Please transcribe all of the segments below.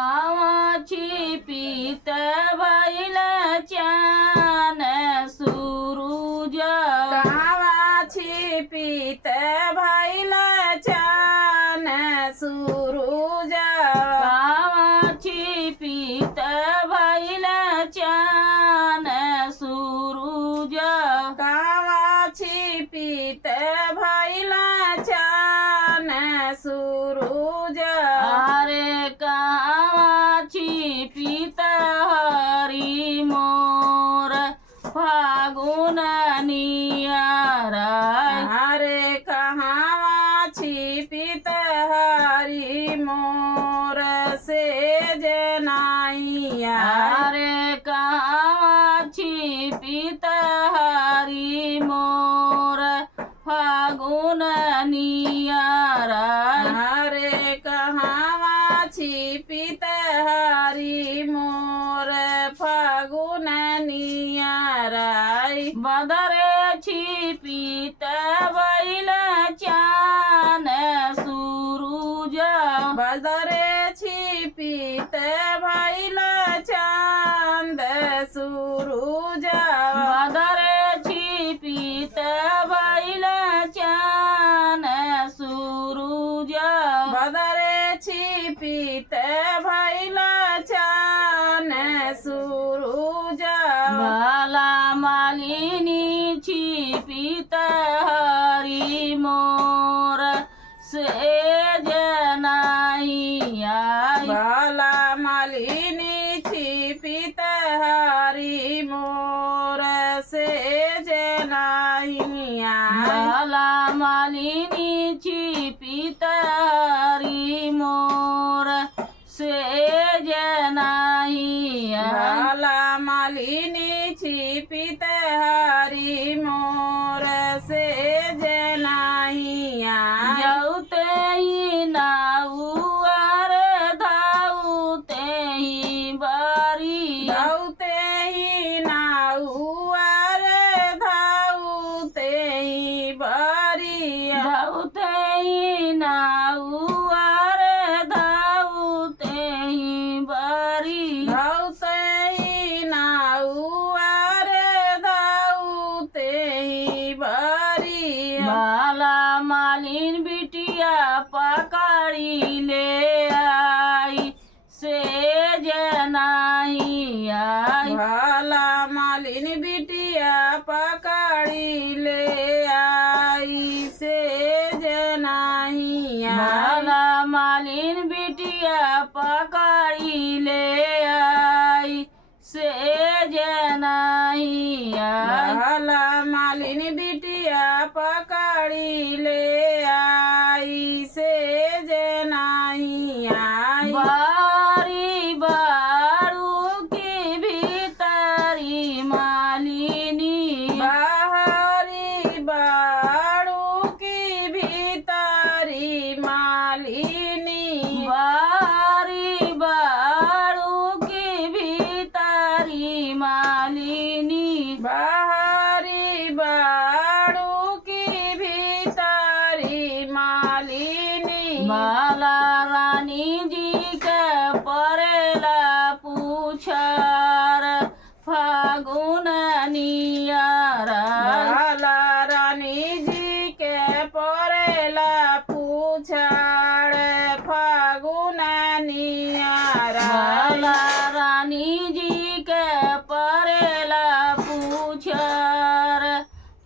गावाची पीत बैल चान सुरूज गावाची पीत बैल चान सुरूज गावाची पीत बैल चान सुरूज गावाची पीत बैल चान सुरूज अरे गावाची पीत हरी मोर फागुन नियाराय अरे कहावाची पीत हरी मोर से जनाइया अरे गावाची पीत हरी मोर फागुन नियाराय अरे कहावाची पीत हरी मोर फागुन नियाराय बदरेची पीत बैल चान सुरूज बदरेची पीत बैल चांद सुरूज बदरेची पीत बैल चान सुरूज बदरेची पीत बैल चान सुरूज बाला मालिनीची पीत हरी मोर से जनाई आई बाला मालिनीची पीत हरी मोर से जनाइया बाला मालिनीची पीत हरी मोर से जनाई आई बाला मालिनीची पीत हरी मोर से जनाइया जाऊते नाऊर धाऊते ही बारी धावते ही नाऊर धावते ही बारी धाऊते ही नाऊर धाऊते ही बारी धावते ही नाऊर धावते ही बारी बाला मालिन बिटिया पकड़ी ले आई से जनाई आई भाला मालिन बिटिया पकड़ी ले आई से जनाइया बाला मालिन बिटिया पकड़ी ले आई से जनाई आई भाला मालिन बिटिया पकड़ी ले आई से जनाइया बारी बारू की भीतरी मालिनी बाहरी बाड़ू की भीतरी मालिनी बारी बारू की भीतरी मालिनी बाहरी बाड़ू की भीतरी मालिनी बाला रानी जी के परेला पूछार फागुन नियारा बाला रानी जी के परेला पूछाड़ फागुन नियारा बाला रानी जी के परेला पूछार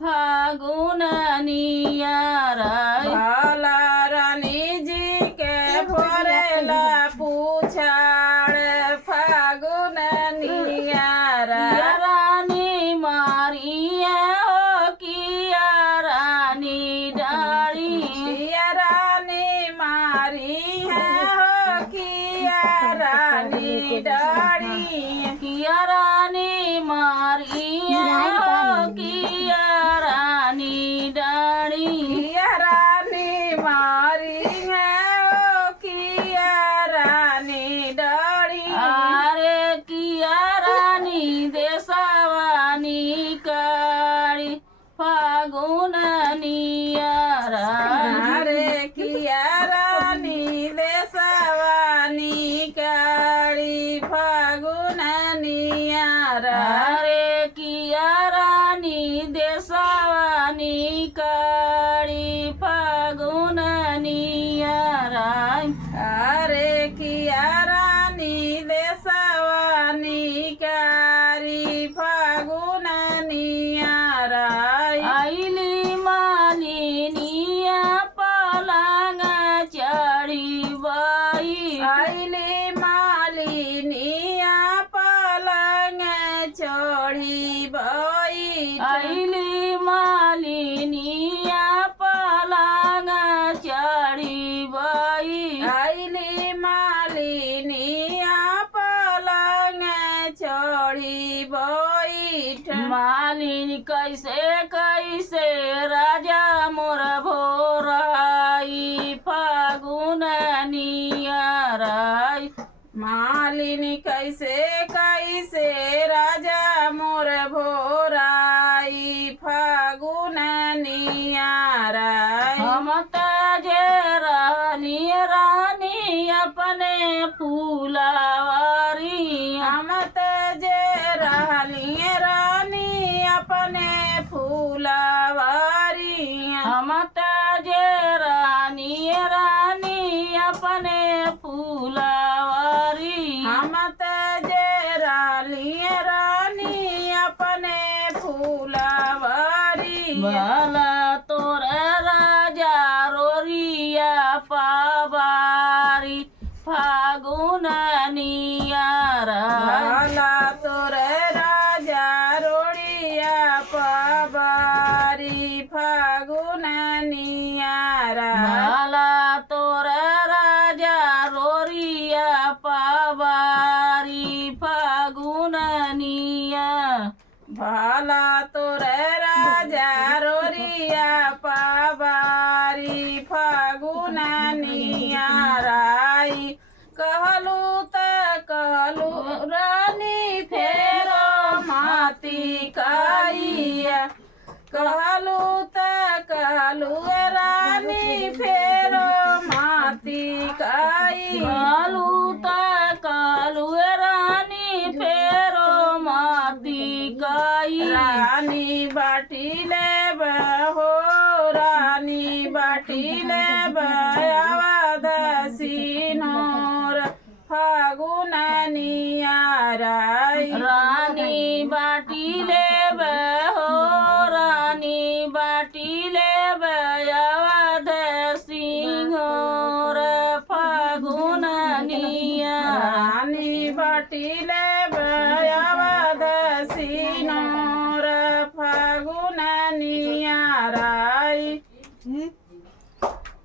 फागुन नियारा बाला रानी जी के परेला पूछाड़ फागुन नियारा रानी मारिया हो किया रानी डाली किया रानी मारी है हो किया रानी डाड़ी किया रानी मारिया हो किया रानी डाली किया रानी मारी है हो किया रानी डाड़ी अरे किया रानी देशवानी काली फागुन नियारा अरे किया रानी देशवानी का आइली मालिनिया पलंग चढ़ी बैठ आइली मालिनिया पलंग चढ़ी बई आइली मालिनिया पलंग चढ़ी बैठ मालिनी कैसे कैसे राजा मोर भोराई फागुन नियराई मालिनी कैसे कैसे राजा मोर भोराई फागुन नियाराई हम ताजे रानी अपने फूलावारी हम जे रहली रानी अपने फूलावारी हम ताजे रानी अपने फूलावारी हम जे रहली रानी अपने फूलावारी भला तोर राजा रोरिया पावारी फागुन नियारा भाला तोर राजा रोड़िया पबारी फागुन नियारा भला तोर राजा रोरिया पावारी फागुन निया भाला तोर राजा रोरिया पबारी फागुन नियाराई कहलू त कहलू रानी फेरो माती काइया कहलू त कहलू रानी फेरो माती काई कालू त कालू रानी फेरो माती काई रानी बाटी ले हो रानी बाटी ले आवाद सिनोर फागुन नियाराई रानी बाटी ले हो रानी बाटी ले अवध सिंहोर फागुन निया रानी बाटी ले आवाद सिनोर फागुन नियाराई